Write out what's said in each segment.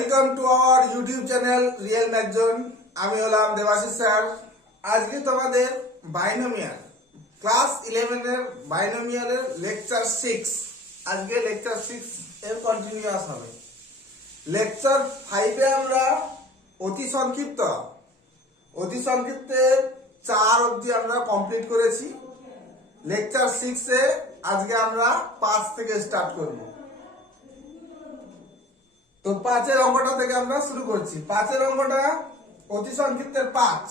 Welcome to our YouTube channel real Mathzone. আমি হলাম Debashis sir. আজকে তোমাদের বাইনোমিয়াল ক্লাস 11 এর বাইনোমিয়ালের লেকচার 6, আজকে লেকচার 6 এর কন্টিনিউয়াস হবে। লেকচার 5 এ আমরা অতি সংক্ষিপ্তের 4 অবধি আমরা কমপ্লিট করেছি। লেকচার 6 এ আজকে আমরা 5 থেকে স্টার্ট করব। তো 5 এর অঙ্কটা থেকে আমরা শুরু করছি। 5 এর অঙ্কটা অতি সংক্ষিপ্তের 5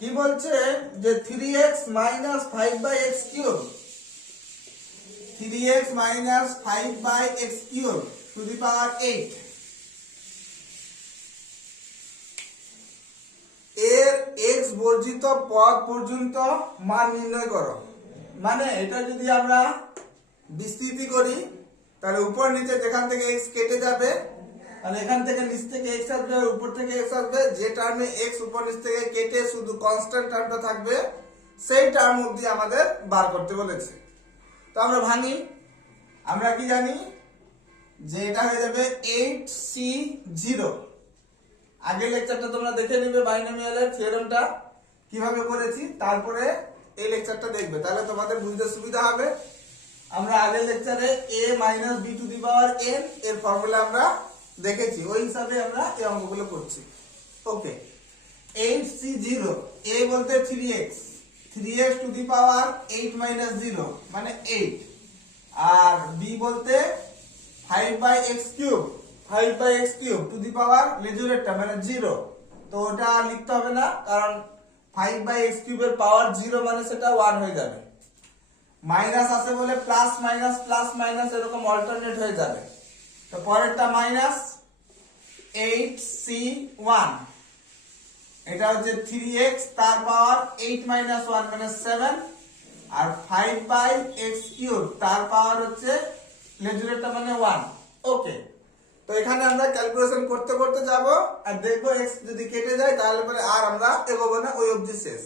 কি বলছে যে 3x - 5/x cube 3x - 5/x cube to the power 8 এর x বর্জিত পদ পর্যন্ত মান নির্ণয় করো। মানে এটা যদি আমরা বিস্তৃতি করি তাহলে উপর নিচে যেখান থেকে x কেটে যাবে, তাহলে এখান থেকে নিচ থেকে x আসবে, উপর থেকে x আসবে, যে টার্মে x উপর নিচ থেকে কেটে শুধু কনস্ট্যান্ট টার্মটা থাকবে সেই টার্ম অবধি আমাদের বার করতে বলেছে। তো আমরা ভাঙি। আমরা কি জানি যে এটা হয়ে যাবে 8c0। আগের লেকচারটা তোমরা দেখে নিবে বাইনোমিয়ালের থিওরেমটা কিভাবে করেছি, তারপরে এই লেকচারটা দেখবে, তাহলে তোমাদের বুঝতে সুবিধা হবে। আমরা আগের লেকচারে a - b to the power n এর ফর্মুলা আমরা দেখেছি, ওই হিসাবে আমরা এই অঙ্কগুলো করছি। ওকে, 8c0 a বলতে 3x টু দি পাওয়ার 8 - 0 মানে 8, আর b বলতে 5/x cube to the power লেজুরেটটা মানে 0। তো ওটা লিখতে হবে না, কারণ 5/x কিউবের পাওয়ার 0 মানে সেটা 1 হয়ে যাবে। মাইনাস আছে বলে প্লাস মাইনাস এরকম অল্টারনেট হয়ে যাবে। তো পরেরটা মাইনাস 8c1, এটা হচ্ছে 3x তার পাওয়ার 8 - 1 মানে 7, আর 5/x কিউব তার পাওয়ার হচ্ছে লেজুরেটটা মানে 1। ওকে, তো এখানে আমরা ক্যালকুলেশন করতে করতে যাব আর দেখবো x যদি কেটে যায় তাহলে পরে আর আমরা এগোবো না, ওই অবধি শেষ।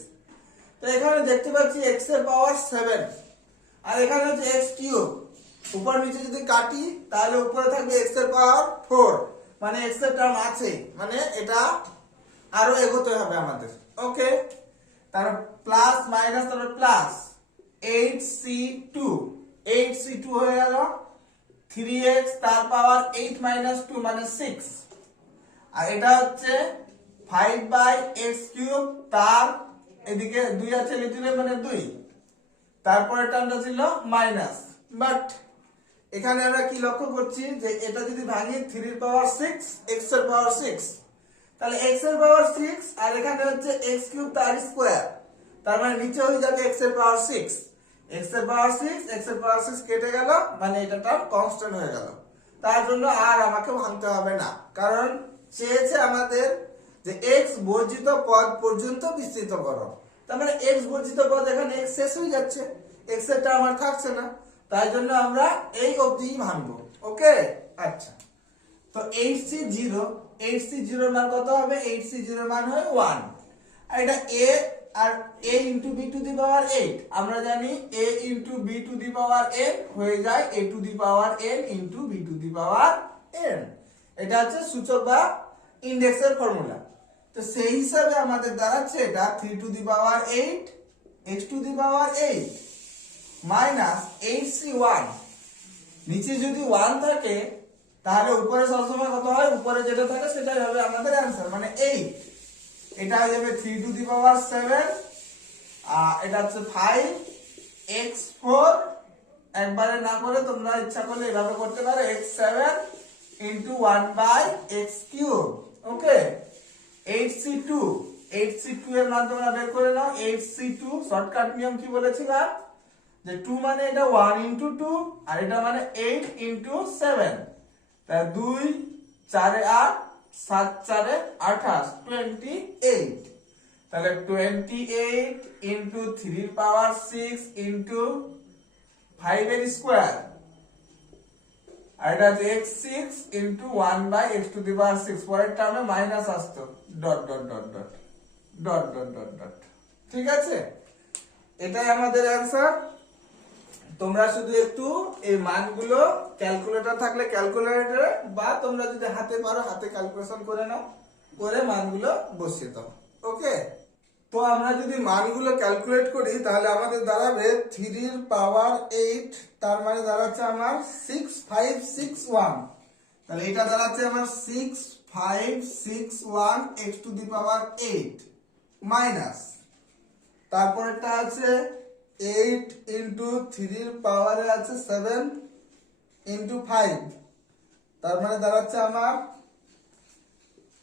তো এখানে দেখতে পাচ্ছি x এর পাওয়ার 7 আর এখানে হচ্ছে x কিউব। উপর নিচে যদি কাটি তাহলে উপরে থাকবে x এর পাওয়ার 4, মানে x এর টার্ম আছে, মানে এটা আরো এগোতে হবে আমাদের। ওকে, তারপর প্লাস মাইনাস তারপর প্লাস 8c2 হয়ে গেল। 3x তার পাওয়ার 8 - 2 মানে 6, আর এটা হচ্ছে 5/x কিউব তার এদিকে 2 আছে লিখলে মানে 2, তারপরে টার্মটা ছিল মাইনাস। বাট এখানে আমরা কি লক্ষ্য করছি যে এটা যদি ভাঙি 3 এর পাওয়ার 6 x এর পাওয়ার 6, তাহলে x এর পাওয়ার 6 আর এখানে হচ্ছে x কিউব তার স্কয়ার, তার মানে নিচে হয়ে যাবে x এর পাওয়ার 6। x এর পাওয়ার 6 কেটে গেল, মানে এটা টার্ম কনস্ট্যান্ট হয়ে গেল। তার জন্য আর আমাকে ভাঙতে হবে না, কারণ চেয়েছে আমাদের যে x বর্জিত পদ পর্যন্ত বিস্তৃত করো। তার মানে x বর্জিত পদ এখানে x শেষ হয়ে যাচ্ছে, x এর টার্ম আর থাকছে না, তাই জন্য আমরা এই অবধিই ভাঙবো। ওকে, আচ্ছা, তো 8c0 এর মান কত হবে? 8c0 এর মান হয় 1, আর এটা a আর a into b to the power 8। আমরা জানি a into b to the power n হয়ে যায় a to the power n into b to the power n। এটা হচ্ছে সূচক বা ইনডেক্সের ফর্মুলা। তো সেই হিসাবে আমাদের দাঁড়াচ্ছে এটা 3 two the power 8 x to the power 8 minus 8c1। নিচে যদি 1 থাকে তাহলে উপরে সবসময় কত হয়? উপরে যেটা থাকে সেটাই হবে আমাদের অ্যানসার, মানে 8। এটা হয়ে যাবে 3 টু দি পাওয়ার 7, এটা হচ্ছে 5x4। একবারে না করে তোমরা ইচ্ছা করলে এভাবে করতে পারো, x7 ইনটু 1/x কিউব। ওকে, 8c2 এর মান তোমরা বের করে নাও। 8c2 শর্টকাট নিয়ম কি বলেছিলাম যে 2 মানে এটা 1 ইনটু 2 আর এটা মানে 8 ইনটু 7, তাহলে 2 4 8 7 4 28 28, তাহলে 28 ইনটু 3 এর পাওয়ার 6 ইনটু 5 এর স্কয়ার, আর এটা হচ্ছে x6 into 1/x two the পাওয়ার 6। পরের টার্মে মাইনাস আসতো, dot dot dot dot dot dot dot dot. ঠিক আছে, এটাই আমাদের অ্যানসার। তোমরা শুধু একটু এই মানগুলো ক্যালকুলেটর থাকলে ক্যালকুলেটরে বা তোমরা যদি হাতে পারো হাতে ক্যালকুলেশন করে নাও, করে মানগুলো বসিয়ে দাও। ওকে, তো আমরা যদি মানগুলো ক্যালকুলেট করি তাহলে আমাদের দাঁড়াবে 3^8, তার মানে দাঁড়াচ্ছে আমার 6561। তাহলে এটা দাঁড়াচ্ছে আমার 6561 x⁸ মাইনাস, তারপরেরটা আছে 8 ইন্টু 3 পাওয়ারে আছে 7 ইন্টু 5, তার মানে দাঁড়াচ্ছে আমার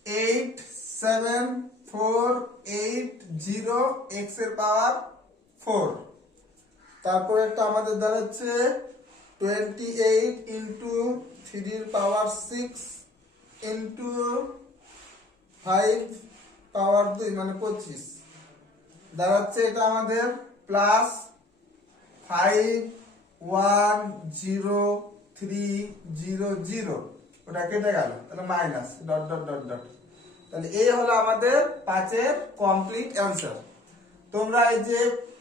87480 x এর পাওয়ার 4। তারপর একটা আমাদের দাঁড়াচ্ছে 28 ইন্টু 3 পাওয়ার 6 ইন্টু 5 পাওয়ার 2 মানে 25, দাঁড়াচ্ছে এটা আমাদের প্লাস 51300, ওটা কেটে গেল, তাহলে minus dot dot dot dot. তাহলে এই হলো আমাদের 5-এর কমপ্লিট অ্যান্সার। তোমরা এই যে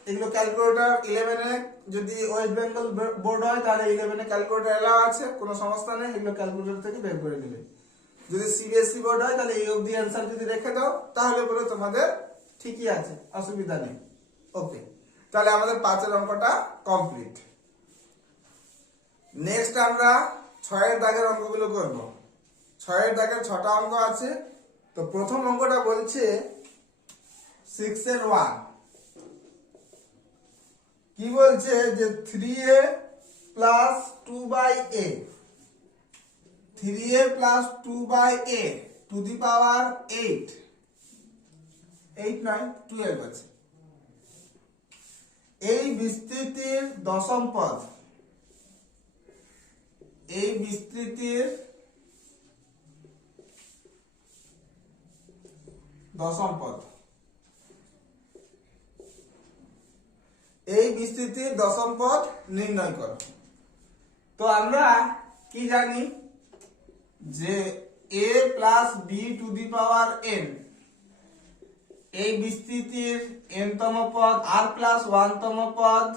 এগুলো ক্যালকুলেটর 11 এ যদি ওয়েস্ট বেঙ্গল বোর্ড হয় তাহলে 11 এ ক্যালকুলেটর এলাও আছে, কোনো সমস্যা নেই, এগুলো ক্যালকুলেটর থেকে বের করে নেবে। যদি সিবিএসই বোর্ড হয় তাহলে এই অবধি অ্যান্সার যদি রেখে দাও তাহলে বলে তোমাদের ঠিকই আছে, অসুবিধা নেই। ওকে, তাহলে আমাদের 5-এর অঙ্কটা কমপ্লিট। নেক্সট আমরা 6-এর দাগের অঙ্কগুলো করব। 6-এর দাগের 6টা অঙ্ক আছে। তো প্রথম অঙ্কটা বলছে 6-এর 1 কি বলছে যে 3a plus 2/a, 3a plus 2/a to the power 8, 8 নয় 12 আছে। এই বিস্তৃতির দশম পদ, এই বিস্তৃতির দশম পদ, এই বিস্তৃতির দশম পদ নির্ণয় করো। তো আমরা কি জানি যে a plus b to the power n, এই বিস্তৃতির n তম পদ r প্লাস 1 তম পদ,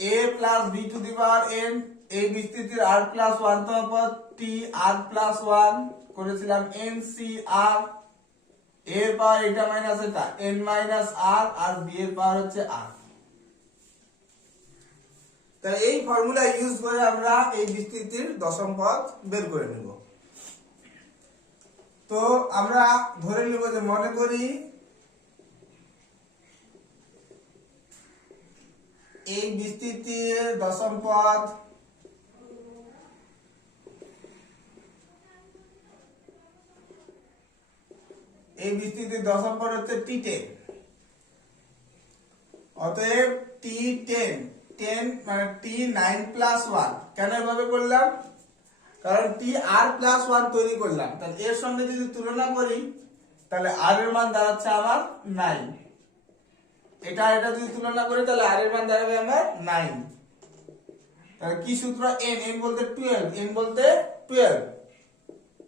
a plus b to the power n, এই বিস্তৃতির r প্লাস 1 তম পদ t r প্লাস 1 করেছিলাম nc r, এর পাওয়ার এটা মাইনাস এটা n মাইনাস r, আর b এর পাওয়ার হচ্ছে r। তাহলে এই ফর্মুলা ইউজ করে আমরা এই বিস্তৃতির দশম পদ বের করে নেব। তো আমরা ধরে নেব যে মনে করি এই বিস্তৃতির দশম পদ হচ্ছে t10। অতএব t10, 10 মানে t9 প্লাস 1। কেন এভাবে করলাম? কারণ t r প্লাস 1 তৈরি করলাম, তাহলে এর সঙ্গে যদি তুলনা করি তাহলে r এর মান দাঁড়াচ্ছে আমার 9, এটা যদি তুলনা করি তাহলে r এর মান দাঁড়াবে আমার 9। তাহলে কি সূত্র? n বলতে 12, n বলতে 12,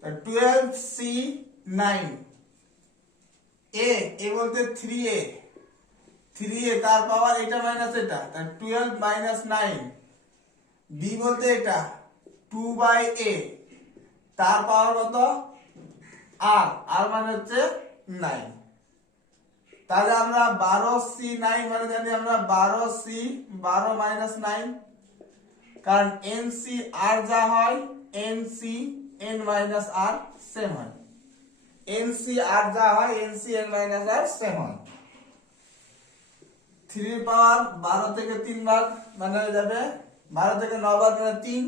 তাহলে 12c9, a বলতে 3a, 3a তার পাওয়ার এটা মাইনাস এটা, তাহলে 12 মাইনাস 9, b বলতে এটা 2/a, তার পাওয়ার কত? r মানে হচ্ছে 9। তাহলে আমরা 12c9 মানে জানি আমরা 12c, 12 মাইনাস 9, কারণ nc r যা হয় nc n minus r same হয়, nc r যা হয় nc n minus r same হয়। 3 পাওয়ার 12 থেকে 3 ভাগ মানে হয়ে যাবে 12 থেকে 9 ভাগ মানে 3,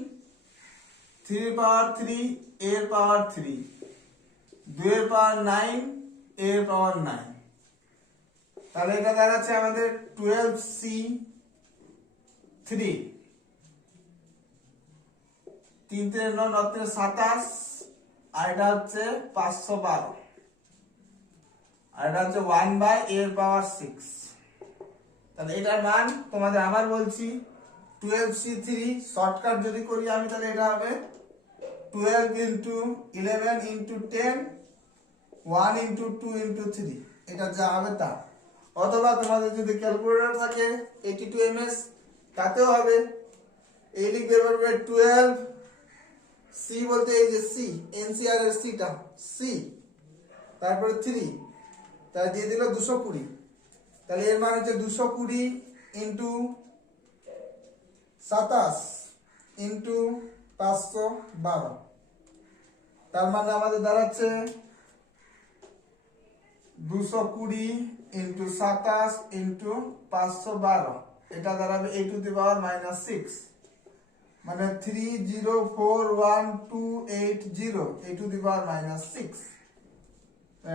3 পাওয়ার 3, এর পাওয়ার 3, 2 এর পাওয়ার 9, এর পাওয়ার 9। তাহলে এটা দাঁড়াচ্ছে আমাদের 12c3, 3 3 9 9 3 27, আর এটা হচ্ছে 512, আর এটা হচ্ছে 1/a এর পাওয়ার 6। তাহলে এটার মান তোমাদের আবার বলছি 12c3 শর্টকাট যদি করি আমি তাহলে এটা হবে 12 ইন্টু 11 ইন্টু 10, 1 ইন্টু 2 ইন্টু 3, এটা যা হবে তা। অথবা তোমাদের যদি ক্যালকুলেটর থাকে 82 ms তাতেও হবে। এই লিখতে পারবে 12 সি বলতে এই যে সি এনসিআর এর সিটা সি, তারপরে 3 তাহলে দিয়ে দিল 220। তাহলে এর মানে হচ্ছে 220 ইন্টু 27 ইন্টু 512, তার মানে আমাদের দাঁড়াচ্ছে 220 ইন্টু 27 ইন্টু 512, এটা দাঁড়াবে a টু দি পাওয়ার -6, মানে 304180 a টু দি পাওয়ার -6,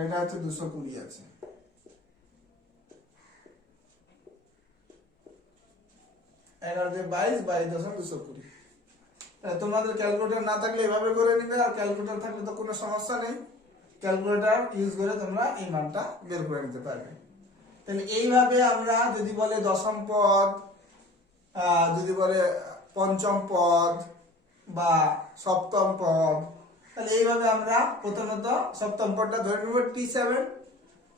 এটা হচ্ছে 220 আছে। এগারো 22 তোমাদের ক্যালকুলেটর না থাকলে এভাবে করে নিবে, আর ক্যালকুলেটর থাকলে তো কোনো সমস্যা নেই, ক্যালকুলেটর ইউজ করে তোমরা এই মানটা বের করে নিতে পারবে। তাহলে এইভাবে আমরা যদি বলে দশম পদ, যদি বলে পঞ্চম পদ বা সপ্তম পদ, তাহলে এইভাবে আমরা প্রথমত সপ্তম পদটা ধরে নেব t7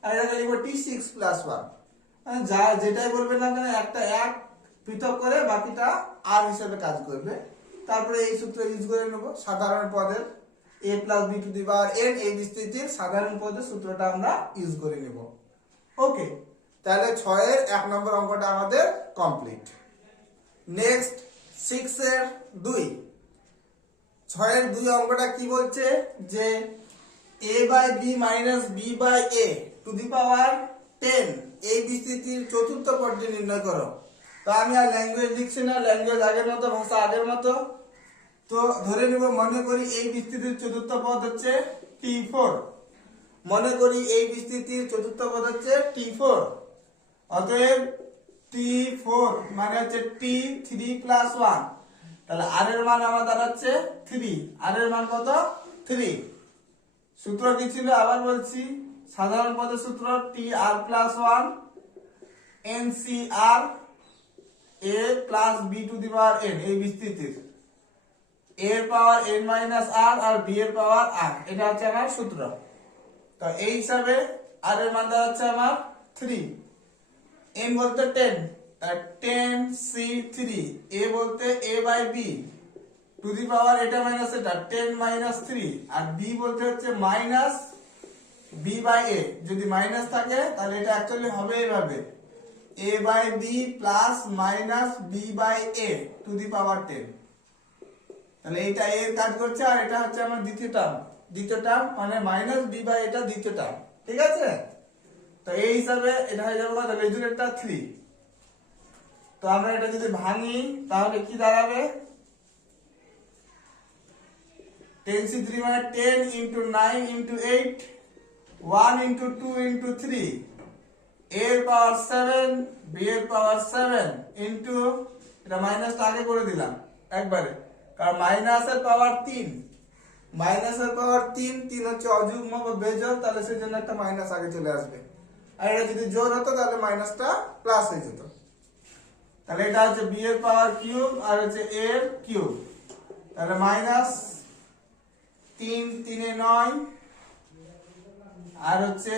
আর এটাকে লিখব t6 + 1, মানে যা যেটাই বলবে না কেন একটা এক পৃথক করে বাকিটা আর হিসেবে কাজ করবে। তারপরে এই সূত্র ইউজ করে নেব সাধারণ পদের a + b to the power n, এই বিস্তৃতির সাধারণ পদের সূত্রটা আমরা ইউজ করে নেব। ওকে, তাহলে 6 এর 1 নম্বর অঙ্কটা আমাদের কমপ্লিট। নেক্সট 6 এর 2, 6 এর 2 অঙ্কটা কি বলছে যে a/b - b/a টু দি পাওয়ার 10 এই বিস্তৃতির চতুর্থ পদটি নির্ণয় করো। তো আমি আর ল্যাঙ্গুয়েজ লিখছি না, ল্যাঙ্গুয়েজ আগের মতো, ভাষা আগের মতো। তো ধরে নেব, মনে করি এই বিস্তৃতির চতুর্থ পদ হচ্ছে t4, মনে করি এই বিস্তৃতির চতুর্থ পদ হচ্ছে t4, অতএব t4 মানে হচ্ছে t3 + 1, তাহলে r এর মান আমার দাঁড়াচ্ছে 3, r এর মান কত 3। সূত্র কি ছিল আবার বলছি, সাধারণ পদের সূত্র tr + 1 ncr a + b to the power n, এই বিস্তৃতির a এর পাওয়ার n - r আর b এর পাওয়ার r, এটা হচ্ছে আমার সূত্র। তো এই হিসাবে r এর মান দাঁড়াচ্ছে আমার 3, n বলতে 10, তাই 10c3, a বলতে a/b টু দি পাওয়ার এটা মাইনাস এটা 10 - 3, আর b বলতে হচ্ছে -b/a, যদি মাইনাস থাকে তাহলে এটা অ্যাকচুয়ালি হবে এইভাবে a/b plus -b/a two the পাওয়ার 10, তাহলে এটা a এর কাজ করছে আর এটা হচ্ছে আমার দ্বিতীয় টার্ম মানে -b/a এটা দ্বিতীয় টার্ম, ঠিক আছে। তো এই হিসাবে এটা হয়ে যাবে কত, রেজুলেটটা 3। তো আমরা এটা যদি ভাঙি তাহলে কি দাঁড়াবে, 10c3 মানে 10 × 9 × 8 1 × 2 × 3, a এর পাওয়ার 7 b এর পাওয়ার 7 ইনটু এটা মাইনাসটা আগে করে দিলাম একবারে, কারণ মাইনাসের পাওয়ার 3, মাইনাসের পাওয়ার 3, 3 হচ্ছে অযুগ্ম বা বেজোড়, তাহলে সেজন্য একটা মাইনাস আগে চলে আসবে, আর এটা যদি জোড় হতো তাহলে মাইনাসটা প্লাস হয়ে যেত। তাহলে এটা হচ্ছে b এর পাওয়ার কিউব আর হচ্ছে a এর কিউব, তাহলে -3 3 এ 9 আর হচ্ছে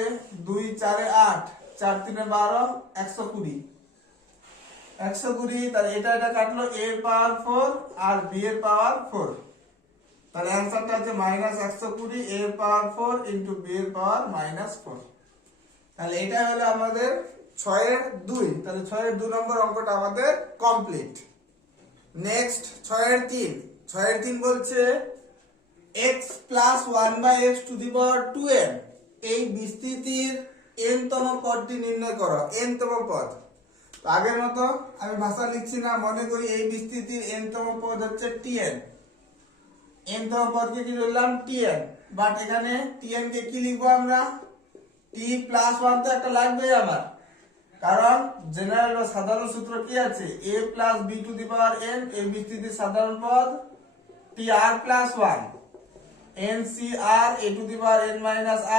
2 4 এ 8 4 3 এ 12 120, তাহলে এটা কাটলো a এর পাওয়ার 4 আর b এর পাওয়ার 4, তাহলে অ্যানসারটা হচ্ছে -120 a এর পাওয়ার 4 ইনটু b এর পাওয়ার -4। তাহলে এটা হলো আমাদের 6 এর 2, তাহলে 6 এর 2 নম্বর অঙ্কটা আমাদের কমপ্লিট। নেক্সট 6 এর 3, 6 এর 3 বলছে x + 1/x two the power 2n এই বিস্তৃতির n তম পদটি নির্ণয় করো, n তম পদ। তো আগের মতো আমি ভাষা লিখছি না, মনে করি এই বিস্তৃতির n তম পদ হচ্ছে tn, n তম পদকে কি ধরলাম tn, বাট এখানে tn কে কি লিখবো আমরা, t + 1 তো একটা লাগবেই আমার, কারণ জেনারেল বা সাধারণ সূত্র কি আছে, a + b to the power n এই বিস্তৃতির সাধারণ পদ tr + 1 ncr a to the power n -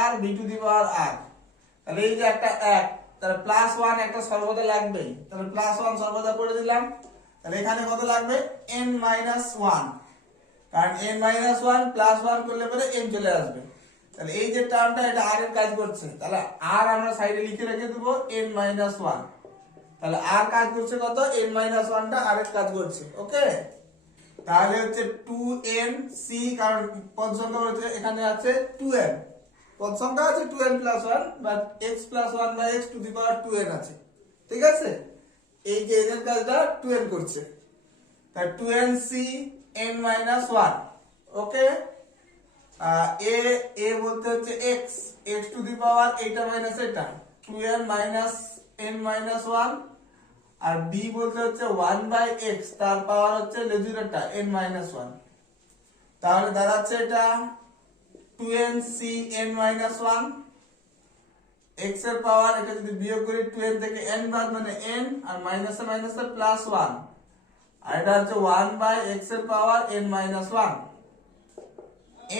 r b to the power r, তাহলে এই যে একটা 1, তাহলে +1 একটা সর্বদা লাগবেই, তাহলে +1 সর্বদা করে দিলাম। তাহলে এখানে কত লাগবে n - 1, কারণ n - 1 +1 করলে পরে n চলে আসবে, তাহলে এই যে টার্মটা এটা আর এর কাজ করছে, তাহলে আর আমরা সাইডে লিখে রেখে দেবো n-1, তাহলে আর কাজ করছে কত, n-1 টা আর এর কাজ করছে। ওকে, তাহলে হচ্ছে 2n-c, কারণ পদ সংখ্যা হচ্ছে এখানে আছে 2n, পদ সংখ্যা আছে 2n+1, বাট x+1 বা x to the power 2n আছে, ঠিক আছে। এই যে এর কাজটা 2n করছে, তাই 2n-c n-1। ওকে, এ বলতে হচ্ছে x টু দি পাওয়ার এটা মাইনাস এটা 2n n-1, আর b বলতে হচ্ছে 1/x, তার পাওয়ার হচ্ছে লেজুরেটা n-1। তাহলে দাঁড়াচ্ছে এটা 2n-c n-1, x এর পাওয়ার, এটা যদি বিয়োগ করি 2n থেকে n বাদ মানে n, আর মাইনাসে মাইনাসে +1, আর এটা হচ্ছে 1/x এর পাওয়ার n-1।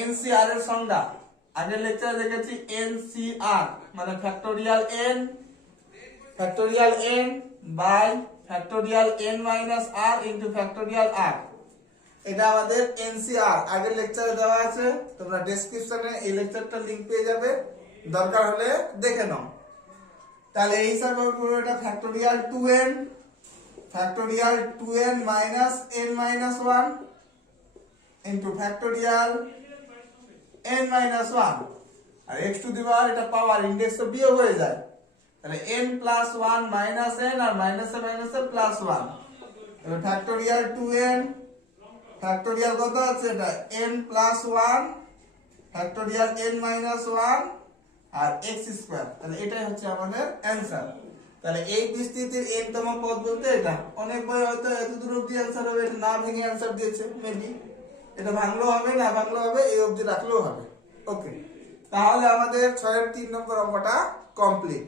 NCR এর সংজ্ঞা আগের লেকচারে দেখেছি, NCR মানে factorial n by factorial n-r into factorial r। এটা আমাদের NCR আগের লেকচারে দেওয়া আছে, তোমরা ডেসক্রিপশনে এই লেকচারটার লিংক পেয়ে যাবে, দরকার হলে দেখে নাও। তাহলে এই হিসাবে পুরোটা factorial 2n minus n-1 into factorial n-1, আর x টু দি পাওয়ার এটা পাওয়ার ইনডেক্স তো বিয়োগ হয়ে যায়, তাহলে n+1 মাইনাস n, আর মাইনাসে মাইনাসে +1, তাহলে ফ্যাক্টোরিয়াল 2n, ফ্যাক্টোরিয়াল কত আছে এটা n+1 ফ্যাক্টোরিয়াল n-1 আর x², তাহলে এটাই হচ্ছে আমাদের অ্যানসার। তাহলে এই বিস্তৃতির n তম পদ বলতে এটা, অনেক বই হয়তো এত দূর অবধি অ্যানসার হবে, এটা না ভেঙে অ্যানসার দিয়েছে মেবি, এটা ভাঙলেও হবে না ভাঙলেও হবে, এই অবধি রাখলেও হবে। ওকে, তাহলে আমাদের 6 এর 3 নম্বর অঙ্কটা কমপ্লিট।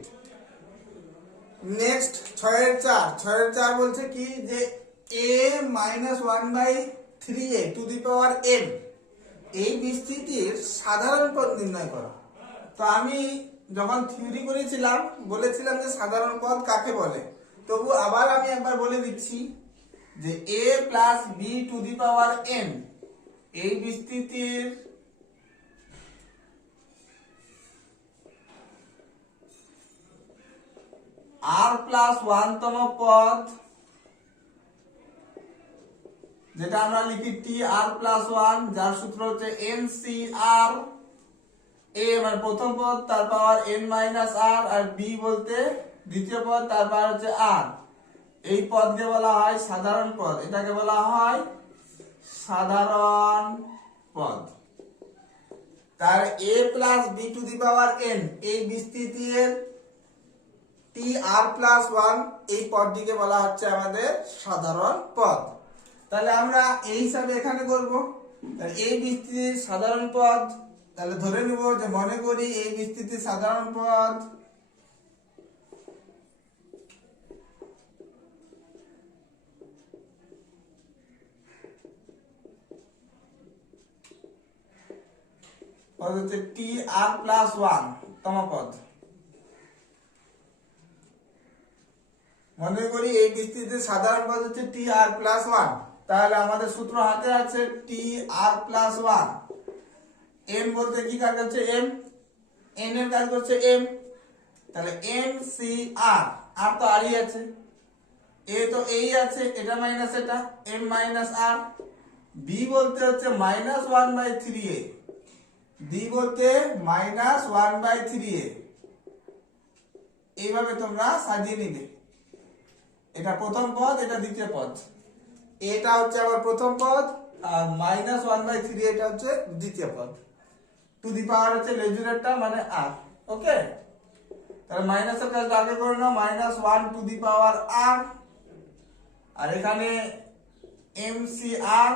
নেক্সট 6 এর 4 বলছে কি যে a - 1/3a two the power n এই বিস্তৃতির সাধারণ পদ নির্ণয় করো। তো আমি যখন থিওরি করেছিলাম বলেছিলাম যে সাধারণ পদ কাকে বলে, তবু আবার আমি একবার বলে দিচ্ছি যে a plus b to the power n এই বিস্তৃতির r+1 তম পদ, যেটা আমরা লিখি tr+1, যার সূত্র হচ্ছে NCR। a মানে প্রথম পদ, তার পাওয়ার n-r, আর b বলতে দ্বিতীয় পদ, তার পাওয়ার হচ্ছে r। এই পদকে বলা হয় সাধারণ পদ, এটাকে বলা হয় সাধারণ পদ। তার a plus b to the power n এই বিস্তৃতির tr+1 এই পদটিকে বলা হচ্ছে আমাদের সাধারণ পদ। তাহলে আমরা এই হিসাবে এখানে করব, এই বিস্তৃতির সাধারণ পদ, তাহলে ধরে নিব যে মনে করি এই বিস্তৃতির সাধারণ পদ হচ্ছে tr+1 তম পদ। মনে করি এই বিস্তৃতির সাধারণ পদ হচ্ছে tr+1, তাহলে আমাদের সূত্র হাতে আছে tr+1, m বলতে কি কাজ করছে m, n এর কাজ করছে m, তাহলে NCR, আর তো আরই আছে, a তো এই আছে, এটা মাইনাস এটা m-r, b বলতে হচ্ছে -1/3a, b বলতে -1/3a, এইভাবে তোমরা সাজিয়ে নিবে। এটা প্রথম পদ, এটা দ্বিতীয় পদ, এটা হচ্ছে আমার প্রথম পদ, আর -1/3 এটা হচ্ছে দ্বিতীয় পদ, টু দি পাওয়ার হচ্ছে লেজুরেটটা মানে r। ওকে, তাহলে মাইনাসের কাজ আগে করে নাও, -1 টু দি পাওয়ার r, আর এখানে MCR,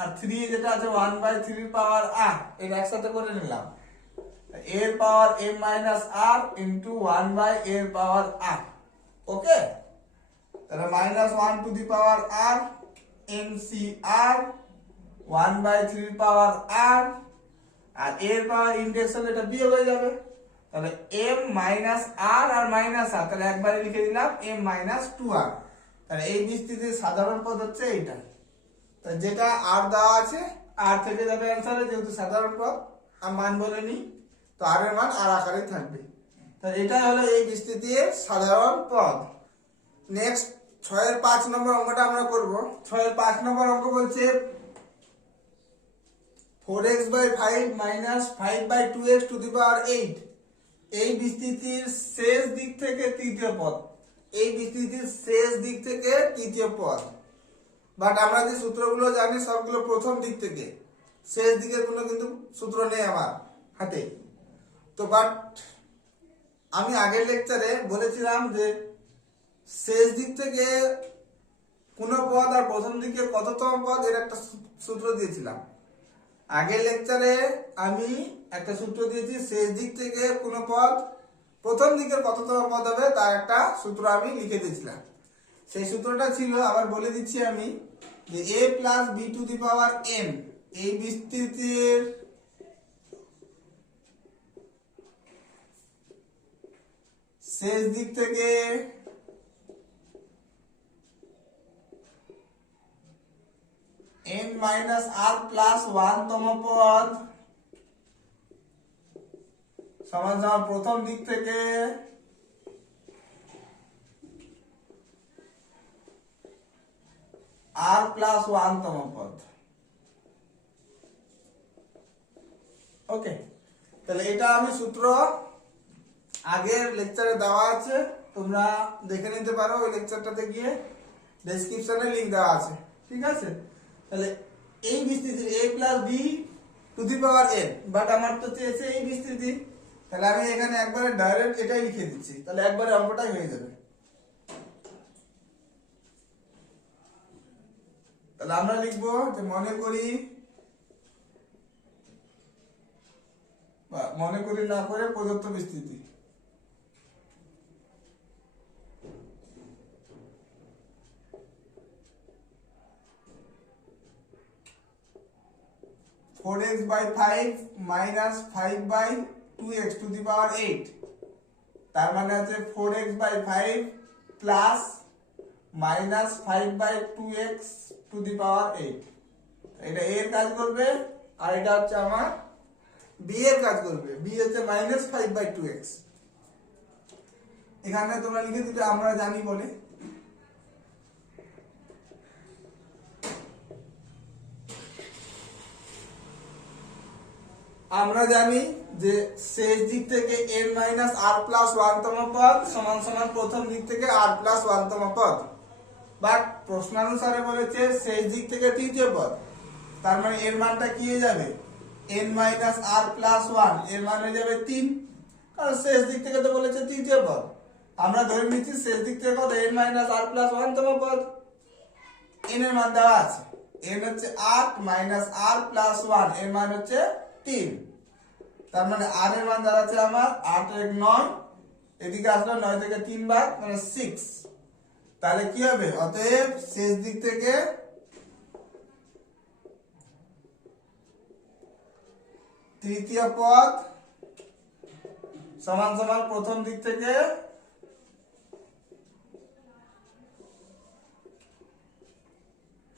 আর 3 যেটা আছে 1/3 পাওয়ার r, এটা একসাথে করে নিলাম, এর পাওয়ার m-r ইনটু 1/a এর পাওয়ার r। ওকে, তাহলে -1 two the power r NCR 1/3 power r, আর এর পাওয়ার ইনডেক্স হলে এটা বিয়োগ হয়ে যাবে, তাহলে m-r আর -r, তাহলে একবারে লিখে দিলাম m-2r। তাহলে এই বিস্তৃতির সাধারণ পদ হচ্ছে এইটা, তাহলে যেটা r দেওয়া আছে r থেকে যাবে অ্যানসারে, যেহেতু সাধারণ পদ আর মান বলে নি, তো আর এর মান আর আকারেই থাকবে। তাহলে এটা হলো এই বিস্তৃতির সাধারণ পদ। নেক্সট 6 এর 5 নম্বর অঙ্কটা আমরা করব। 6 এর 5 নম্বর অঙ্ক বলছে 4x/5 5/2x to the power 8 এই বিস্তৃতির শেষ দিক থেকে তৃতীয় পদ। এই বিস্তৃতির শেষ দিক থেকে তৃতীয় পদ। বাট আমরা যে সূত্রগুলো জানি সবগুলো প্রথম দিক থেকে, শেষ দিকের কোনো কিন্তু সূত্র নেই আমার হাতে। তো বাট আমি আগের লেকচারে বলেছিলাম যে শেষ দিক থেকে কোন পদ আর প্রথম দিকে কততম পদ এর একটা সূত্র দিয়েছিলাম। আগের লেকচারে আমি একটা সূত্র দিয়েছি, শেষ দিক থেকে কোন পদ প্রথম দিকের কততম পদ হবে তার একটা সূত্র আমি লিখে দিয়েছিলাম। সেই সূত্রটা ছিল, আবার বলে দিচ্ছি আমি, যে a plus b to the power n এই বিস্তৃতির শেষ দিক থেকে n মাইনাস r প্লাস 1 তম পদ সমান সমান প্রথম দিক থেকে r প্লাস 1 তম পদ। ওকে, তাহলে এটা আমি সূত্র আগের লেকচারে দেওয়া আছে, তোমরা দেখে নিতে পারো ওই লেকচারটাতে গিয়ে, ডেসক্রিপশনে লিংক দেওয়া আছে। ঠিক আছে, তাহলে এই বিস্তৃতি a plus b to the power n, but আমার তো চেয়েছে এই বিস্তৃতি, তাহলে আমি এখানে একবারে ডাইরেক্ট এটাই লিখে দিচ্ছি, তাহলে একবারে অঙ্কটাই হয়ে যাবে। তাহলে আমরা লিখবো যে মনে করি না করে প্রদত্ত বিস্তৃতি। Four x by 5 minus 5/2x to the power 8, তার মানে আছে 4x by 5 plus minus 5/2x to the power 8। এটা a এর কাজ করবে, আর এটা হচ্ছে আমার b এর কাজ করবে। b হচ্ছে মাইনাস 5/2x। এখানে তোমরা লিখে দিতে আমরা জানি বলে, আমরা জানি যে শেষ দিক থেকে n মাইনাস r প্লাস 1 তম পদ সমান সমান প্রথম দিক থেকে r প্লাস 1 তম পদ। বাট প্রশ্নানুসারে বলেছে শেষ দিক থেকে তৃতীয় পদ, তার মানে এর মানটা কি হয়ে যাবে, n মাইনাস r প্লাস 1 এর মান হয়ে যাবে 3, কারণ শেষ দিক থেকে তো বলেছে তৃতীয় পদ। আমরা ধরে নিচ্ছি শেষ দিক থেকে কত, n মাইনাস r প্লাস 1 তম পদ। n এর মান দেওয়া আছে, n হচ্ছে 8 মাইনাস r প্লাস 1 এর মান হচ্ছে 3, তার মানে r এর মান দাঁড়াচ্ছে আমার 8 এর 9, এদিকে আসলো 9 থেকে 3 ভাগ মানে 6। তাহলে কি হবে, অতএব শেষ দিক থেকে তৃতীয় পদ সমান সমান প্রথম দিক থেকে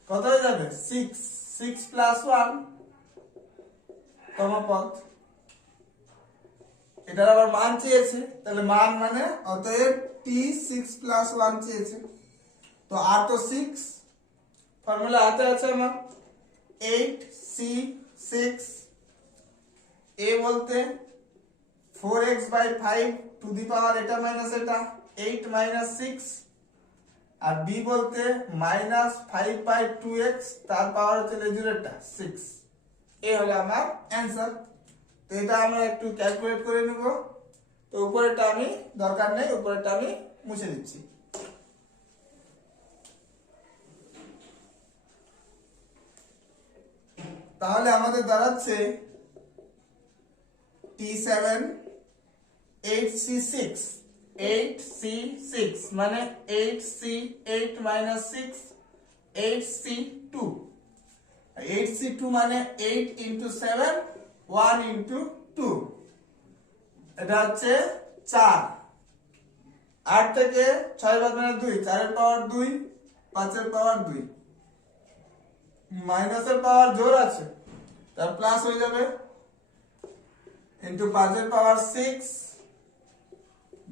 কত হয়ে যাবে, 6 প্লাস 1 তম পদ। এটার আবার মান চেয়েছে, তাহলে মান মানে অতএব t 6 প্লাস 1 চেয়েছে, তো r তো 6, ফর্মুলা হাতে আছে আমার 8c6, a বলতে 4x/5 টু দি পাওয়ার এটা মাইনাস এটা 8 মাইনাস 6, আর b বলতে মাইনাস 5/2x তার পাওয়ার হচ্ছে রেজুলেটটা 6। এই হলো আমার অ্যান্সার। তো এটা আমরা একটু ক্যালকুলেট করে নেব। তো উপরেরটা আমি দরকার নেই, উপরেরটা আমি মুছে দিচ্ছি। তাহলে আমাদের দাঁড়াচ্ছে t7 8c6 মানে 8c8 minus 6 8c2, 8c2 মানে 8 into 7 1 into 2, এটা হচ্ছে 4, 8 থেকে 6 বাদ মানে 2, 4 এর পাওয়ার 2, 5 এর পাওয়ার 2, মাইনাসের পাওয়ার জোর আছে তার প্লাস হয়ে যাবে, ইন্টু 5 এর পাওয়ার 6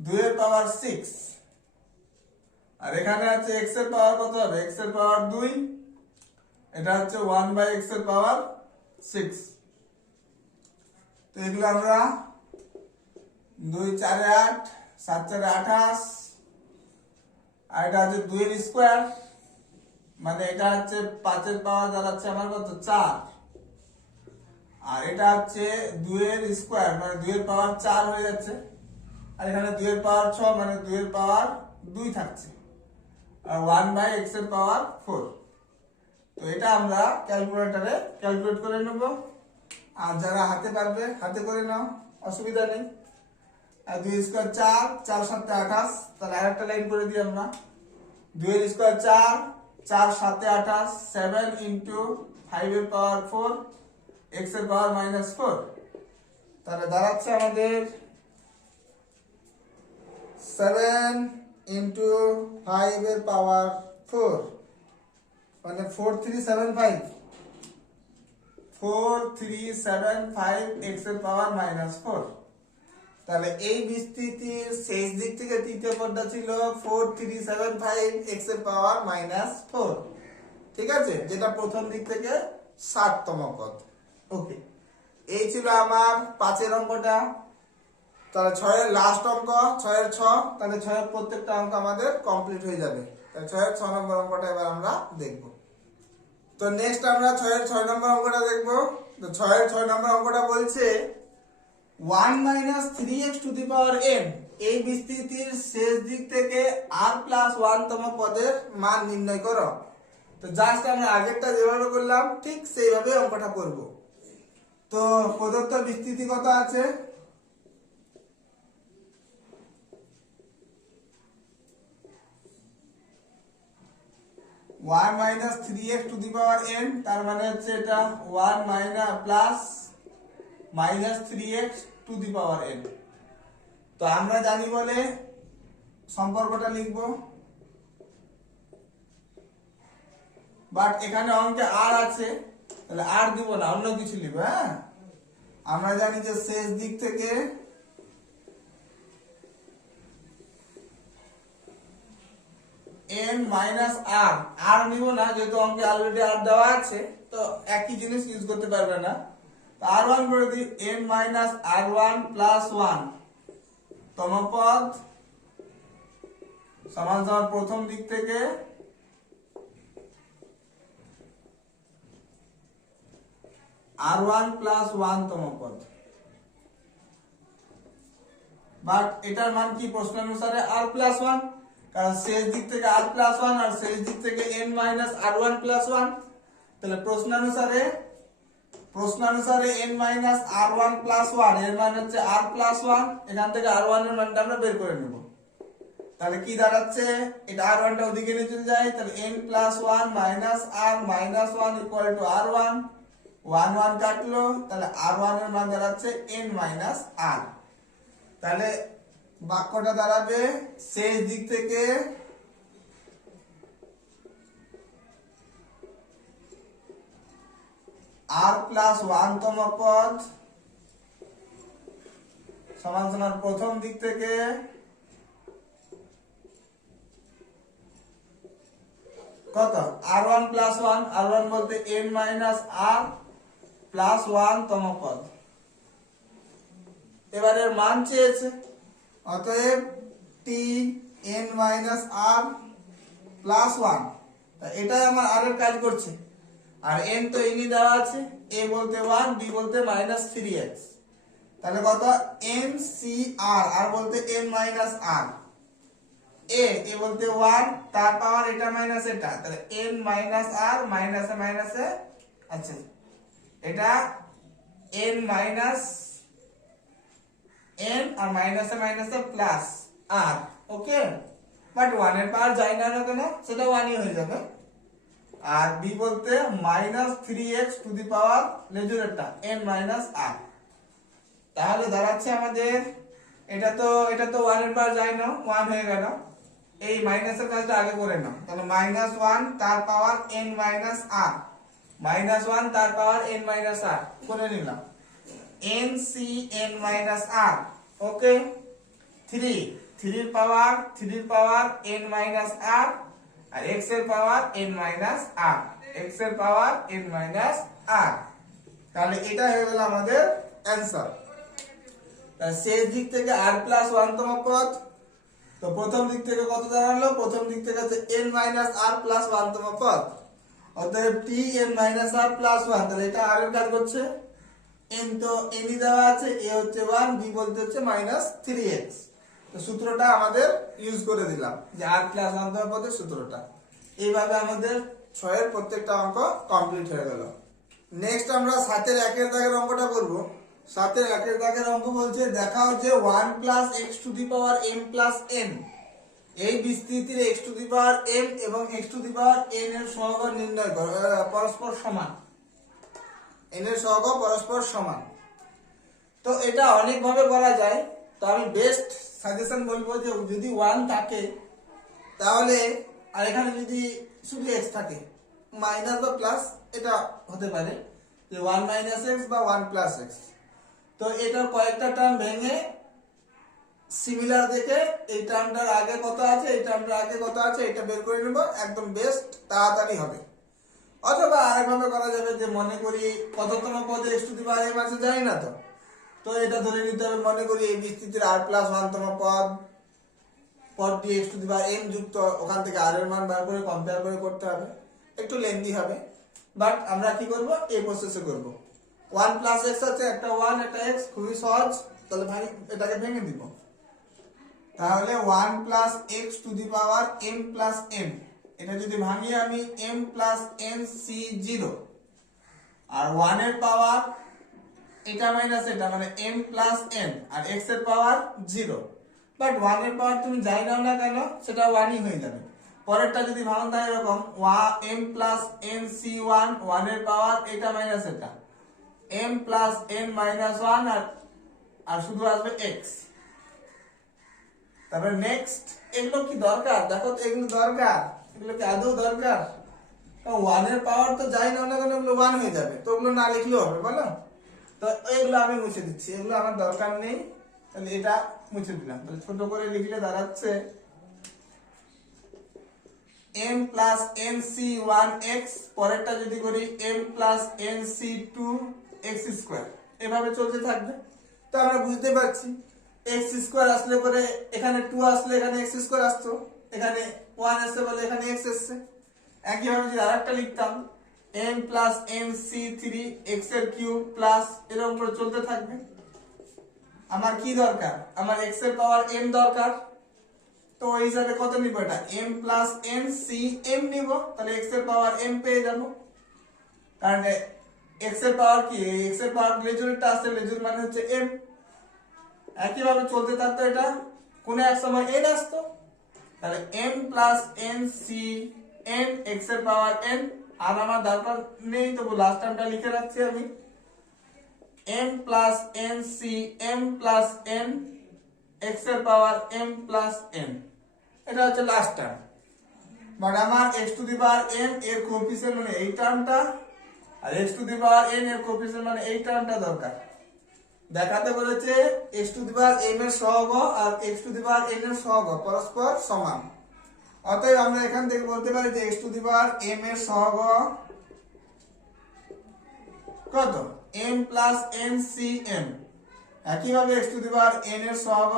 2 এর পাওয়ার 6 আর এখানে আছে x এর পাওয়ার কত হবে x এর পাওয়ার 2 এটা হচ্ছে 1/x এর পাওয়ার 6 তো এগুলো আমরা 2 4 8 7 4 28 আর এটা হচ্ছে 2 এর স্কয়ার মানে এটা হচ্ছে 5 এর পাওয়ার দাঁড়াচ্ছে আমার কত 4 আর এটা হচ্ছে 2 এর স্কয়ার মানে 2 এর পাওয়ার 4 হয়ে যাচ্ছে আর এখানে 2 এর পাওয়ার 6 মানে 2 এর পাওয়ার 2 থাকছে আর 1/x এর পাওয়ার 4 তো এটা আমরা ক্যালকুলেটরে ক্যালকুলেট করে নেব আর যারা হাতে পারবে হাতে করে নাও অসুবিধা নেই আর 2 স্কয়ার 4 4 7 28 তাহলে আরেকটা লাইন করে দিই আমরা 2 এর স্কয়ার 4 4 7 28 7 ইনটু 5 এর পাওয়ার 4 x এর পাওয়ার -4 তাহলে দাঁড়াচ্ছে আমাদের 7 ইনটু 5 এর পাওয়ার 4 মানে 4375 4375 x এর পাওয়ার -4 তাহলে এই বিস্তৃতির শেষ দিক থেকে তৃতীয় পদটা ছিল 4375 x এর পাওয়ার -4 ঠিক আছে যেটা প্রথম দিক থেকে 60তম পদ ওকে এই ছিল আমার 5 এর অঙ্কটা তাহলে 6 এর লাস্ট অঙ্ক 6 এর 6 তাহলে 6 এর প্রত্যেকটা অঙ্ক আমাদের কমপ্লিট হয়ে যাবে তাহলে 6 এর 6 নম্বর অঙ্কটা এবার আমরা দেখব তো নেক্সট আমরা 6 এর 6 নম্বর অঙ্কটা দেখব তো 6 এর 6 নম্বর অঙ্কটা বলছে 1 - 3x to the power n এই বিস্তৃতির শেষ দিক থেকে r + 1 তম পদের মান নির্ণয় করো তো জাস্ট আমরা আগেরটা যেভাবে করলাম ঠিক সেইভাবে অঙ্কটা করব তো প্রদত্ত বিস্তৃতি কত আছে one minus 3x to the power n তার মানে হচ্ছে এটা 1 plus minus 3x to the power n তো আমরা জানি বলে সম্পর্কটা লিখব বাট এখানে অঙ্কে r আছে তাহলে r দিব না অন্য কিছু লিখব হ্যাঁ আমরা জানি যে শেষ দিক থেকে n minus r r নিব না যেহেতু অঙ্কে অলরেডি r দেওয়া আছে তো একই জিনিস ইউজ করতে পারবে না তো r1 করে দিই n minus r1 plus 1 তম পদ সমান সমান প্রথম দিক থেকে r1 plus 1 তম পদ বাট এটার মান কি প্রশ্ন অনুসারে r plus 1 কারণ শেষ দিক থেকে r plus 1 আর শেষ দিক থেকে n minus r1 plus 1 তাহলে প্রশ্ন অনুসারে n minus r1 plus 1 এর মান হচ্ছে r plus 1 এখান থেকে r1 এর মানটা আমরা বের করে নেব তাহলে কি দাঁড়াচ্ছে এটা r1 টা ওদিকে নিয়ে চলে যায় তাহলে n plus 1 minus r minus 1 equal to r1 1 1 কাটলো তাহলে r1 এর মান দাঁড়াচ্ছে n minus r তাহলে বাক্যটা দাঁড়াবে শেষ দিক থেকে r plus 1 তম পদ সমান সমান প্রথম দিক থেকে কত r1 plus 1 r1 বলতে n minus r plus 1 তম পদ এবারে এর মান চেয়েছে অতএব t n minus r plus 1 তা এটাই আমার r এর কাজ করছে আর n তো এনই দেওয়া আছে a বলতে 1 b বলতে -3x তাহলে কত n c r r বলতে n minus r a বলতে 1 তার পাওয়ার এটা মাইনাস এটা তাহলে n minus r minus a minus a আচ্ছা এটা n minus n আর minus a minus a plus r okay but 1 এর পাওয়ার যায় না কেন সেটা 1 ই হয়ে যাবে আর b বলতে -3x টু দি পাওয়ার লেজুরেটটা n minus r তাহলে দাঁড়াচ্ছে আমাদের এটা তো 1 এর পাওয়ার যায় না 1 হয়ে গেল এই মাইনাসের কাজটা আগে করে নাও তাহলে -1 তার পাওয়ার n minus r -1 তার পাওয়ার n minus r করে নিলাম এন সি এন মাইনাস আর। ওকে, 3 এর পাওয়ার এন মাইনাস আর, আর এক্স এর পাওয়ার এন মাইনাস আর, এক্স এর পাওয়ার এন মাইনাস আর। তাহলে এটা হয়ে গেল আমাদের অ্যান্সার। তাহলে শেষ দিক থেকে আর প্লাস 1 তম পদ, তো প্রথম দিক থেকে কত দাঁড়ালো? প্রথম দিক থেকে হচ্ছে n মাইনাস আর প্লাস 1 তম পদ, অতএব t n মাইনাস আর প্লাস 1। তাহলে এটা আর এর কাজ করছে, n তো n ই দেওয়া আছে, a হচ্ছে 1, b বলতে হচ্ছে মাইনাস 3x। তো সূত্রটা আমাদের ইউজ করে দিলাম, যে আর প্লাস 1 তম পদের সূত্রটা। এইভাবে আমাদের 6 এর প্রত্যেকটা অঙ্ক কমপ্লিট হয়ে গেল। নেক্সট আমরা 7 এর 1 এর দাগের অঙ্কটা করব। 7 এর 1 এর দাগের অঙ্ক বলছে দেখাও যে 1 plus x two the power m plus n, এই বিস্তৃতির x to the power m এবং x to the power n এর সহগ নির্ণয় করো, পরস্পর সমান, n এর সহগ পরস্পর সমান। তো এটা অনেক ভাবে করা যায়, তো আমি বেস্ট সাজেশন বলবো যে যদি 1 থাকে তাহলে, আর এখানে যদি শুধু x থাকে, মাইনাস বা প্লাস এটা হতে পারে, যে 1 মাইনাস এক্স বা 1 প্লাস এক্স। তো এটার কয়েকটা টার্ম ভেঙে সিমিলার দেখে এই টার্মটার আগে কত আছে, এই টার্মটার আগে কত আছে, এটা বের করে নেব, একদম বেস্ট, তাড়াতাড়ি হবে। অথবা আরেকভাবে করা যাবে, যে মনে করি কততম পদে x to the power m আছে জানি না, তো এটা ধরে নিতে হবে, মনে করি এই বিস্তৃতির r প্লাস 1 তম পদটি x to the power m যুক্ত, ওখান থেকে r এর মান বার করে কম্পেয়ার করে করতে হবে, একটু লেন্দি হবে, বাট আমরা কি করব, এই প্রসেসে করব। 1 প্লাস x আছে, একটা 1 একটা x, খুবই সহজ। তাহলে ভাই এটাকে ভেঙে দিব, তাহলে 1 plus x two the power m plus n, এটা যদি ভাঙি আমি m প্লাস n c0, আর 1 এর পাওয়ার এটা মাইনাস এটা, মানে m প্লাস n, আর x এর পাওয়ার 0। বাট 1 এর পাওয়ার তুমি যাই নাও না কেন সেটা 1 ই হয়ে যাবে। পরেরটা যদি ভাঙা থাকে এরকম m প্লাস n c1, 1 এর পাওয়ার এটা মাইনাস এটা, m প্লাস n মাইনাস 1, আর শুধু আসবে x। তারপরে নেক্সট, এগুলো কি দরকার? দেখো তো এগুলো দরকার, এগুলো কি আদৌ দরকার? 1 এর পাওয়ার তো যাই না কেন এগুলো 1 হয়ে যাবে, তো ওগুলো না লিখলেও হবে, বলো? তো এগুলো আমি মুছে দিচ্ছি, এগুলো আমার দরকার নেই, তাহলে এটা মুছে দিলাম। তাহলে ছোট করে লিখলে দাঁড়াচ্ছে m প্লাস n c1x, পরেরটা যদি করি m plus n c2x square, এভাবে চলতে থাকবে। তো আমরা বুঝতে পারছি x স্কয়ার আসলে পরে এখানে 2 আসলে এখানে x স্কয়ার আসতো, এখানে 1 আসছে বলে এখানে x এসেছে। একইভাবে যদি আরেকটা লিখতাম m প্লাস n c3x এর কিউব প্লাস, এরকম করে চলতে থাকবে। আমার কি দরকার? আমার x এর পাওয়ার m দরকার, তো এই হিসাবে কত নিব, এটা m plus n c m নিব, তাহলে x এর পাওয়ার m পেয়ে যাব। কারণ x এর পাওয়ার কি, x এর পাওয়ার লেজুরটা আছে, লেজুর মানে হচ্ছে m। একইভাবে চলতে থাকতো, এটা কোন এক সময় n আসতো, তাহলে m plus n c n x এর পাওয়ার n, আর আমার দরকার নেই, তবু লাস্ট টার্মটা লিখে রাখছি আমি, m plus n c m plus n x এর পাওয়ার m প্লাস n, এটা হচ্ছে লাস্ট টার্ম। মানে আমার x to the power n এর কোএফিসিয়েন্ট মানে এই টার্মটা, আর x to the power n এর কোএফিসিয়েন্ট মানে এই টার্মটা দরকার। দেখাতে বলেছে x to the power m এর সহগ আর x to the power n এর সহগ পরস্পর সমান। অতএব আমরা এখান থেকে বলতে পারি যে x to the power m এর সহগ কত, m plus n c m। একইভাবে x to the power n এর সহগ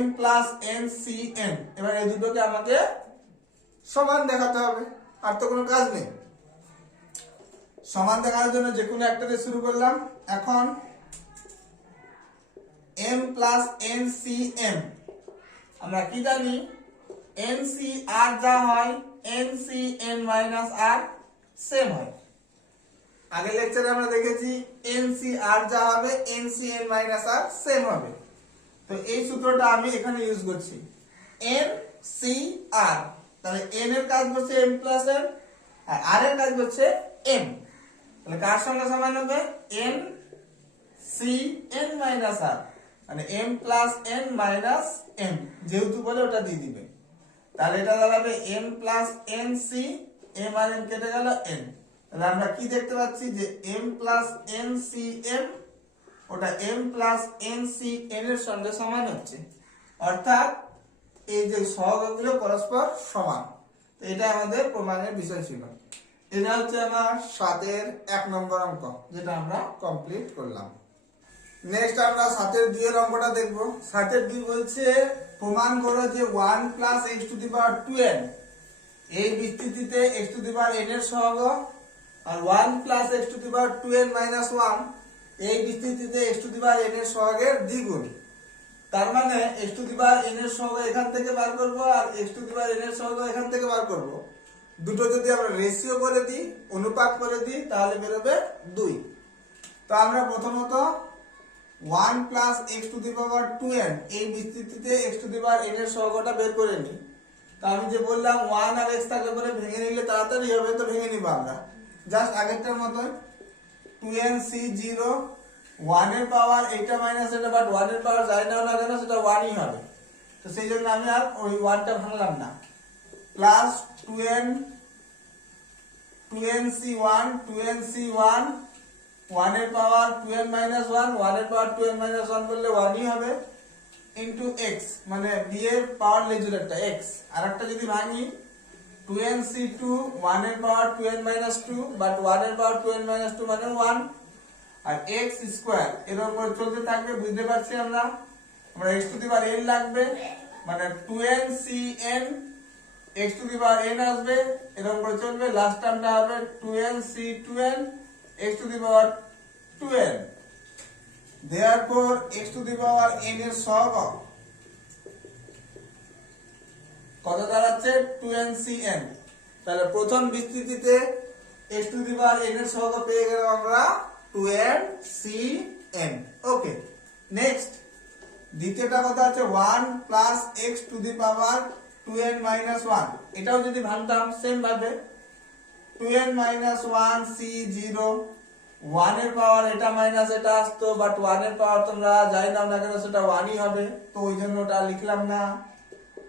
m plus n c n। এবার এই দুটোকে আমাকে সমান দেখাতে হবে, আর তো কোনো কাজ নেই। সমান দেখানোর জন্য যে কোনো একটা দিয়ে শুরু করলাম। এখন m plus n c m, আমরা কি জানি n c r যা হয় n c n minus r same হয়। আগের লেকচারে আমরা দেখেছি n c r যা হবে n c n minus r same হবে। তো এই সূত্রটা আমি এখানে ইউজ করছি, n c r। তাহলে n এর কাজ হচ্ছে m প্লাস n, আর r এর কাজ হচ্ছে m। তাহলে কার সঙ্গে সমান হবে, n c n minus r, মানে m plus n minus m, যেহেতু বলে ওটা দিয়ে দিবে। তাহলে এটা দাঁড়াবে m plus n c, m আর n কেটে গেল n, তাহলে আমরা কি দেখতে পাচ্ছি যে m plus n c m ওটা m plus n c n এর সঙ্গে সমান হচ্ছে, অর্থাৎ এই যে সহগগুলো পরস্পর সমান। তো এটা আমাদের প্রমাণের বিষয় ছিল। এটা হচ্ছে আমার 7-এর 1 নম্বর অঙ্ক, যেটা আমরা কমপ্লিট করলাম। নেক্সট আমরা 7-এর 2-এর অঙ্কটা দেখব। 7-এর 2 বলছে প্রমাণ করো যে 1 plus x to the power 2n এই বিস্তৃতিতে x to the power n এর সহগ, আর 1 plus x to the power 2n minus 1 এই বিস্তৃতিতে x to the power n এর সহগের দ্বিগুণ। তার মানে x to the power n এর সহগ এখান থেকে বার করব আর x to the power n এর সহগ এখান থেকে বার করব। দুটো যদি আমরা রেশিও করে দিই, অনুপাত করে দিই, তাহলে বেরোবে 2। তো আমরা প্রথমত 1 plus x to the power 2n এই বিস্তৃতিতে x to the power n এর সহগটা বের করে নিই। তো আমি যে বললাম 1 আর x থাকলে পরে ভেঙে নিলে তাড়াতাড়ি হবে, তো ভেঙে নিব আমরা জাস্ট আগেরটার মতই। 2n c 0 1 এর পাওয়ার এটা মাইনাস এটা, বাট 1 এর পাওয়ার যাই নাও না কেন সেটা 1ই হবে, তো সেই জন্য আমি আর ওই 1টা ভাঙলাম না। Plus 2n c 1 2n c 1 1 এর পাওয়ার 2n মাইনাস 1 1 এর পাওয়ার 2n মাইনাস 1 করলে 1ই হবে, ইনটু x মানে b এর পাওয়ার লেজুরেটটা x। আর একটা যদি ভাঙি 2n c 2 1 এর পাওয়ার 2n মাইনাস 2, বাট 1 এর পাওয়ার 2n মাইনাস 2 মানে 1, আর x স্কয়ার এর উপর চলতে থাকবে। বুঝতে পারছি আমরা x to the power n লাগবে, মানে 2n c n x to the power n আসবে, এর উপর চলবে, লাস্ট টার্মটা হবে 2n c 2n x to the power 2n। therefore x to the power n এর সহগ কত দাঁড়াচ্ছে 2n c n। তাহলে প্রথম বিস্তৃতিতে x to the power n এর সহগ পেয়ে গেলাম আমরা 2n c n। ওকে, নেক্সট দ্বিতীয়টা কথা আছে 1 plus x to the power 2n minus 1। এটাও যদি ভাঙতাম সেম ভাবে 2n মাইনাস 1 c 0 1 এর পাওয়ার এটা মাইনাস এটা আসতো, বাট 1 এর পাওয়ার তোমরা যাই নাও না কেন সেটা 1ই হবে, তো ওই জন্য ওটা লিখলাম না।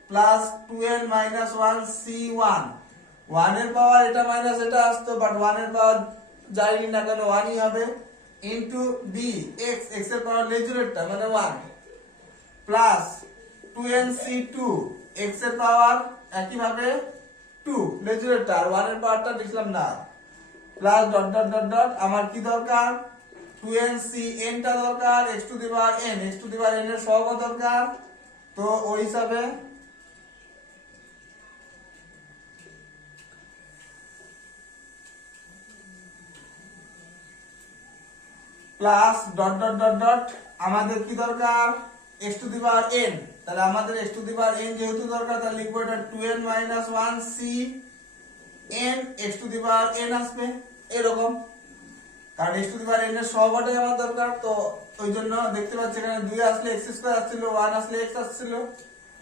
প্লাস 2n মাইনাস 1 c 1 1 এর পাওয়ার এটা মাইনাস এটা আসতো, বাট 1 এর পাওয়ার যাইনি না কেন 1ই হবে, ইনটু b x x এর পাওয়ার লেজুরেটটা মানে 1, প্লাস 2n c 2 x এর পাওয়ার একই ভাবে 2 লেজুরেটটা, আর 1 এর পাওয়ারটা লিখলাম না, plus dot dot dot dot. আমার কি দরকার 2n c n টা দরকার, x to the power n x to the power n এর সহগ দরকার, তো ওই হিসাবে plus dot dot dot dot আমাদের কি দরকার x to the power n। তাহলে আমাদের x to the power n যেহেতু দরকার, তাহলে লিখবো এটা 2n minus 1 c n x to the power n আসবে এরকম, কারণ x to the power n এর সহগটাই আমার দরকার। তো ওই জন্য দেখতে পাচ্ছি এখানে 2 আসলে x স্কয়ার আসছিল, 1 আসলে x আসছিল,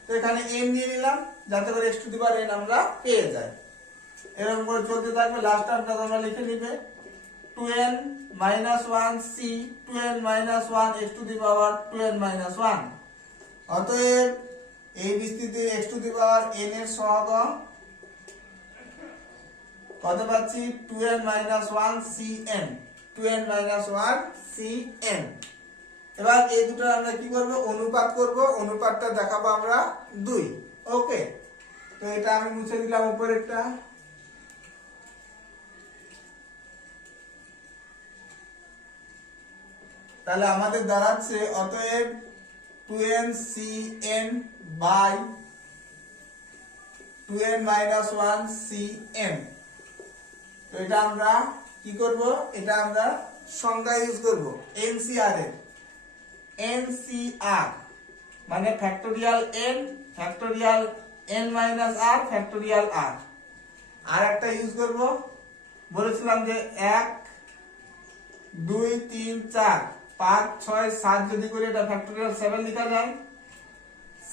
তো এখানে n নিয়ে নিলাম যাতে করে x to the power n আমরা পেয়ে যাই। এরকম করে চলতে থাকবে, লাস্ট টার্মটা তোমরা লিখে নিবে 2n minus 1 c 2n minus 1 x to the power 2n minus 1। অতএব এই বিস্তৃতি x to the power n এর সহগ কত পাচ্ছি 2n minus 1 cn 2n minus 1 cn। এবার এই দুটো আমরা কি করব অনুপাত করব, অনুপাতটা দেখাবো আমরা 2। ওকে, তো এটা আমি মুছে দিলাম উপরেরটা। তাহলে আমাদের দাঁড়াচ্ছে অতএব 2n cn by 2n minus 1 cn। তো এটা আমরা কি করব, এটা আমরা সংজ্ঞা ইউজ করব NCR এর। NCR মানে factorial n factorial n minus r factorial r। আর একটা ইউজ করব, বলেছিলাম যে 1 2 3 4 5 6 7 যদি করে এটা ফ্যাক্টোরিয়াল 7 লেখা যায়।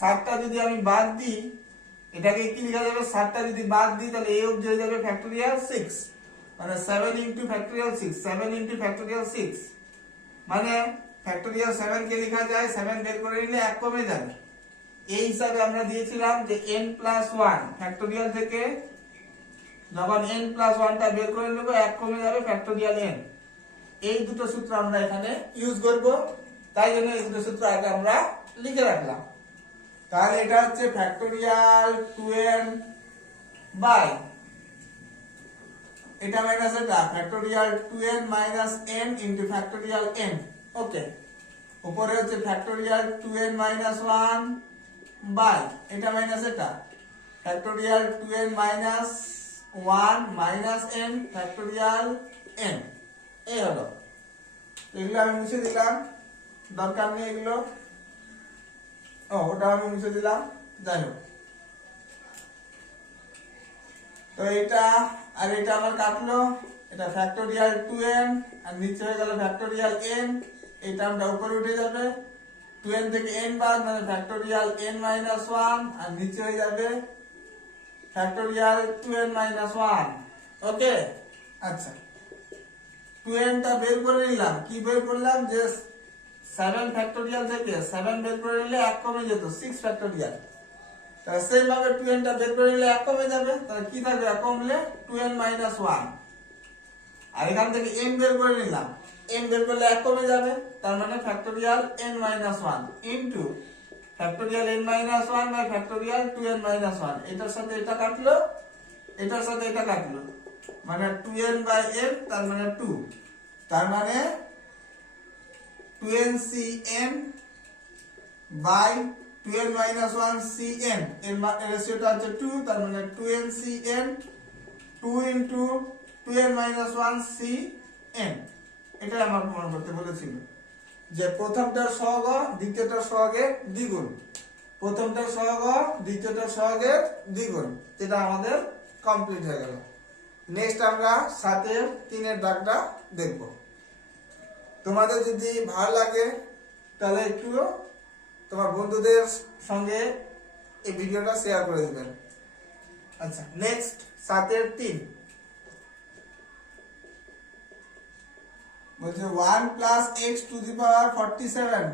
7টা যদি আমি বাদ দিই এটাকে কি লেখা যাবে, 7টা যদি বাদ দিই তাহলে a অবধি হয়ে যাবে ফ্যাক্টোরিয়াল 6, মানে 7 ইনটু ফ্যাক্টোরিয়াল 6 7 ইনটু ফ্যাক্টোরিয়াল 6 মানে ফ্যাক্টোরিয়াল 7 কে লেখা যায় 7 বের করে নিলে 1 কমে যাবে। এই হিসাবে আমরা দিয়েছিলাম যে n+1 ফ্যাক্টোরিয়াল থেকে যখন n প্লাস 1টা বের করে নেব 1 কমে যাবে ফ্যাক্টোরিয়াল n। এই দুটো সূত্র আমরা এখানে ইউজ করব, তাই জন্য এই দুটো সূত্র আগে আমরা লিখে রাখলাম। তাহলে এটা হচ্ছে ফ্যাক্টোরিয়াল 2n বাই এটা মাইনাস এটা factorial 2n minus n into factorial n। ওকে, উপরে হচ্ছে ফ্যাক্টোরিয়াল 2n মাইনাস 1 বাই এটা মাইনাস এটা factorial 2n minus 1 minus n factorial n। এই হলো, এগুলো আমি মুছে দিলাম, দরকার নেই এগুলো। ওটা আমি মুছে দিলাম, যাই হোক। তো এটা আর এটা আমার কাটলো, এটা ফ্যাক্টোরিয়াল 2n আর নিচে হয়ে গেল ফ্যাক্টোরিয়াল n। এই টার্মটা উপরে উঠে যাবে, 2n থেকে n বাদ মানে ফ্যাক্টোরিয়াল n মাইনাস 1 আর নিচে হয়ে যাবে ফ্যাক্টোরিয়াল 2n মাইনাস 1। ওকে, আচ্ছা 2n টা বের করে নিলাম, কি বের করলাম যে 7 ফ্যাক্টোরিয়াল থেকে 7 বের করে নিলে 1 কমে যেত 6 ফ্যাক্টোরিয়াল। তাহলে সেম ভাবে 2n টা বের করে নিলে 1 কমে যাবে, তাহলে কি থাকবে 1 কমলে 2n মাইনাস 1। আর এখান থেকে n বের করে নিলাম, n বের করলে 1 কমে যাবে, তার মানে factorial n minus 1 into factorial n minus 1 by factorial 2n minus 1। এটার সাথে এটা কাটলো, এটার সাথে এটা কাটলো, মানে 2n বাই n তার মানে 2, তার মানে 2n/cn by 2n minus 1/cn এর রেশিওটা হচ্ছে 2, তার মানে 2n/cn 2 into 2n minus 1/cn। এটাই আমার প্রমাণ করতে বলেছিল যে প্রথমটার সহগ দ্বিতীয়টার সহগের দ্বিগুণ, প্রথমটার সহগ দ্বিতীয়টার সহগের দ্বিগুণ, যেটা আমাদের কমপ্লিট হয়ে গেল। নেক্সট আমরা 7-এর 3-এর দাগটা দেখব। তোমাদের যদি ভালো লাগে তাহলে একটু তোমার বন্ধুদের সঙ্গে এই ভিডিওটা শেয়ার করে দিবেন। আচ্ছা, নেক্সট 7-এর 3 বলছে 1 plus x to the power 47,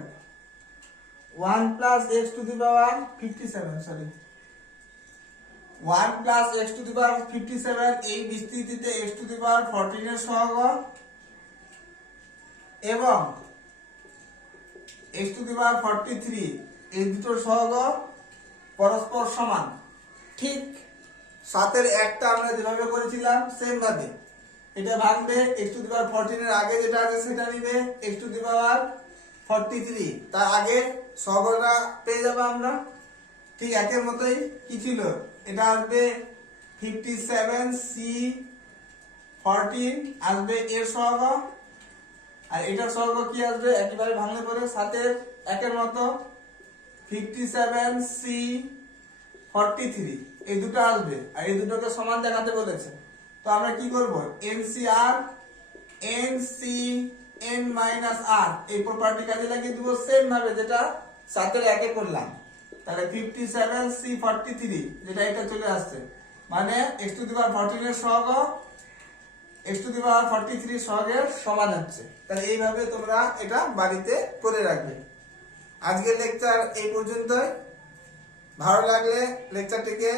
1 plus x to the power 57, sorry 1 plus x to the power 57 এই বিস্তৃতিতে x টু দি পাওয়ার 14 এর সহগ এবং x টু দি পাওয়ার 43 এই দুটোর সহগ পরস্পর সমান। ঠিক 7-এর 1টা আমরা যেভাবে করেছিলাম সেম ভাবে এটা ভাঙবে, x টু দি পাওয়ার 14 এর আগে যেটা আছে সেটা নিবে, x টু দি পাওয়ার 43 তার আগে সহগটা পেয়ে যাব আমরা। ঠিক একের মতোই কি ছিল, এটা আসবে 57c14 আসবে এর সহগ, আর এটার সহগ কি আসবে একইভাবে ভাঙলে পরে 7-এর 1-এর মতো 57c43 এই দুটো আসবে, আর এই দুটোকে সমান দেখাতে বলেছে। তো আমরা কি করব, NCR NCn r এই প্রপার্টি কাজে লাগিয়ে দিব সেম ভাবে যেটা 7-এর 1-এ করলাম। তাহলে 57c43 যেটা এটা চলে আসছে, মানে x টু দি পাওয়ার 14 এর সহগ x টু দি পাওয়ার 43 সহগের সমান হচ্ছে। তাহলে এইভাবে তোমরা এটা বাড়িতে করে রাখবে। আজকের লেকচার এই পর্যন্তই। ভালো লাগলে লেকচারটিকে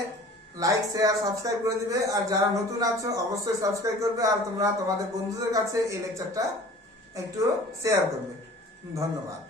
লাইক শেয়ার সাবস্ক্রাইব করে দিবে, আর যারা নতুন আছো অবশ্যই সাবস্ক্রাইব করবে, আর তোমরা তোমাদের বন্ধুদের কাছে এই লেকচারটা একটু শেয়ার করবে। ধন্যবাদ।